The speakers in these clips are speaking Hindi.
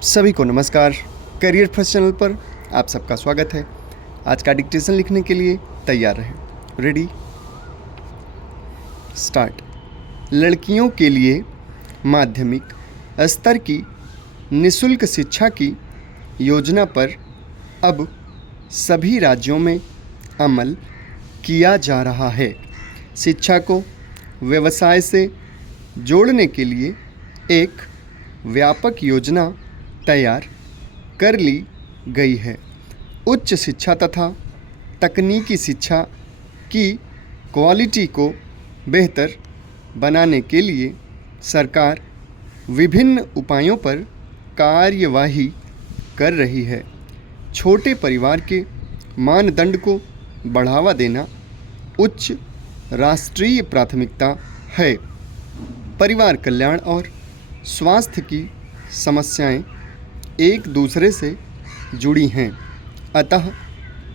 सभी को नमस्कार। करियर फर्स्ट चैनल पर आप सबका स्वागत है। आज का डिक्टेशन लिखने के लिए तैयार रहें। Ready, start. लड़कियों के लिए माध्यमिक स्तर की निःशुल्क शिक्षा की योजना पर अब सभी राज्यों में अमल किया जा रहा है। शिक्षा को व्यवसाय से जोड़ने के लिए एक व्यापक योजना तैयार कर ली गई है। उच्च शिक्षा तथा तकनीकी शिक्षा की क्वालिटी को बेहतर बनाने के लिए सरकार विभिन्न उपायों पर कार्यवाही कर रही है। छोटे परिवार के मानदंड को बढ़ावा देना उच्च राष्ट्रीय प्राथमिकता है। परिवार कल्याण और स्वास्थ्य की समस्याएं एक दूसरे से जुड़ी हैं, अतः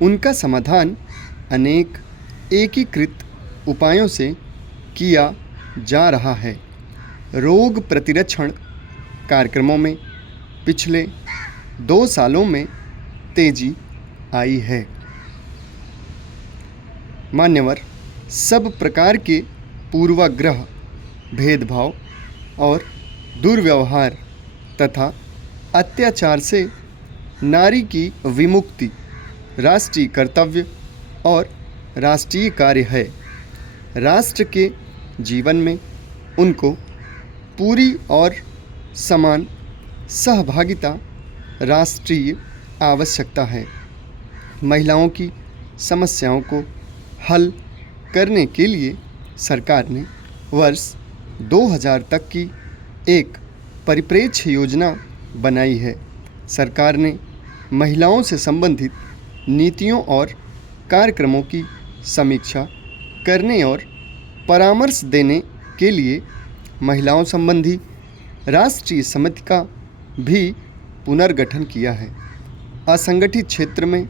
उनका समाधान अनेक एकीकृत उपायों से किया जा रहा है। रोग प्रतिरक्षण कार्यक्रमों में पिछले 2 सालों में तेजी आई है। मान्यवर, सब प्रकार के पूर्वाग्रह, भेदभाव और दुर्व्यवहार तथा अत्याचार से नारी की विमुक्ति राष्ट्रीय कर्तव्य और राष्ट्रीय कार्य है। राष्ट्र के जीवन में उनको पूरी और समान सहभागिता राष्ट्रीय आवश्यकता है। महिलाओं की समस्याओं को हल करने के लिए सरकार ने वर्ष 2000 तक की एक परिप्रेक्ष्य योजना बनाई है। सरकार ने महिलाओं से संबंधित नीतियों और कार्यक्रमों की समीक्षा करने और परामर्श देने के लिए महिलाओं संबंधी राष्ट्रीय समिति का भी पुनर्गठन किया है। असंगठित क्षेत्र में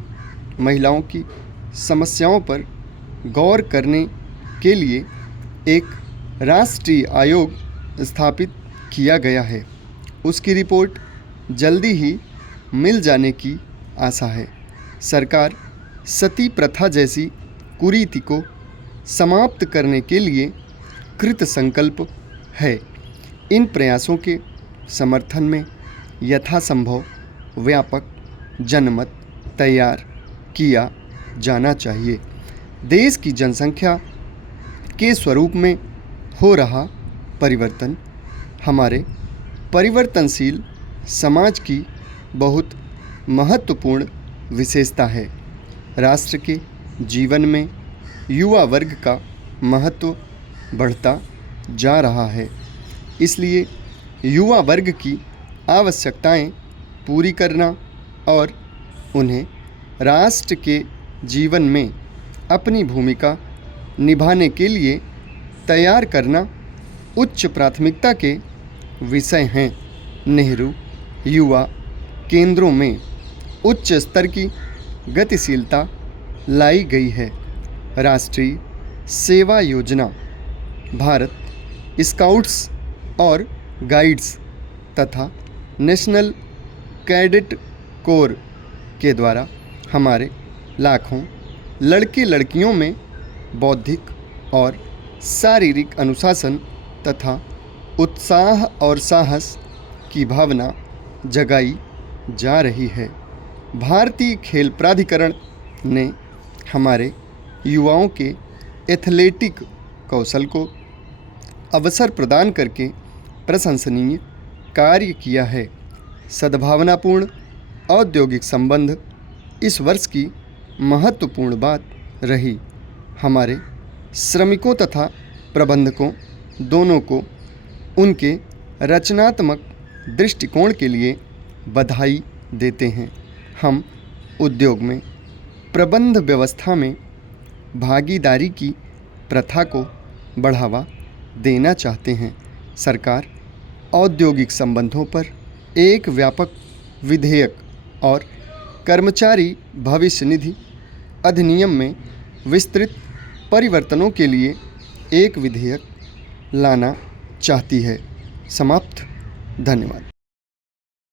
महिलाओं की समस्याओं पर गौर करने के लिए एक राष्ट्रीय आयोग स्थापित किया गया है। उसकी रिपोर्ट जल्दी ही मिल जाने की आशा है। सरकार सती प्रथा जैसी कुरीति को समाप्त करने के लिए कृत संकल्प है। इन प्रयासों के समर्थन में यथासंभव व्यापक जनमत तैयार किया जाना चाहिए। देश की जनसंख्या के स्वरूप में हो रहा परिवर्तन हमारे परिवर्तनशील समाज की बहुत महत्वपूर्ण विशेषता है। राष्ट्र के जीवन में युवा वर्ग का महत्व बढ़ता जा रहा है, इसलिए युवा वर्ग की आवश्यकताएं पूरी करना और उन्हें राष्ट्र के जीवन में अपनी भूमिका निभाने के लिए तैयार करना उच्च प्राथमिकता के विषय हैं। नेहरू युवा केंद्रों में उच्च स्तर की गतिशीलता लाई गई है। राष्ट्रीय सेवा योजना, भारत स्काउट्स और गाइड्स तथा नेशनल कैडेट कोर के द्वारा हमारे लाखों लड़के लड़कियों में बौद्धिक और शारीरिक अनुशासन तथा उत्साह और साहस की भावना जगाई जा रही है। भारतीय खेल प्राधिकरण ने हमारे युवाओं के एथलेटिक कौशल को अवसर प्रदान करके प्रशंसनीय कार्य किया है। सद्भावनापूर्ण औद्योगिक संबंध इस वर्ष की महत्वपूर्ण बात रही। हमारे श्रमिकों तथा प्रबंधकों दोनों को उनके रचनात्मक दृष्टिकोण के लिए बधाई देते हैं। हम उद्योग में प्रबंध व्यवस्था में भागीदारी की प्रथा को बढ़ावा देना चाहते हैं। सरकार औद्योगिक संबंधों पर एक व्यापक विधेयक और कर्मचारी भविष्य निधि अधिनियम में विस्तृत परिवर्तनों के लिए एक विधेयक लाना चाहती है। समाप्त। धन्यवाद।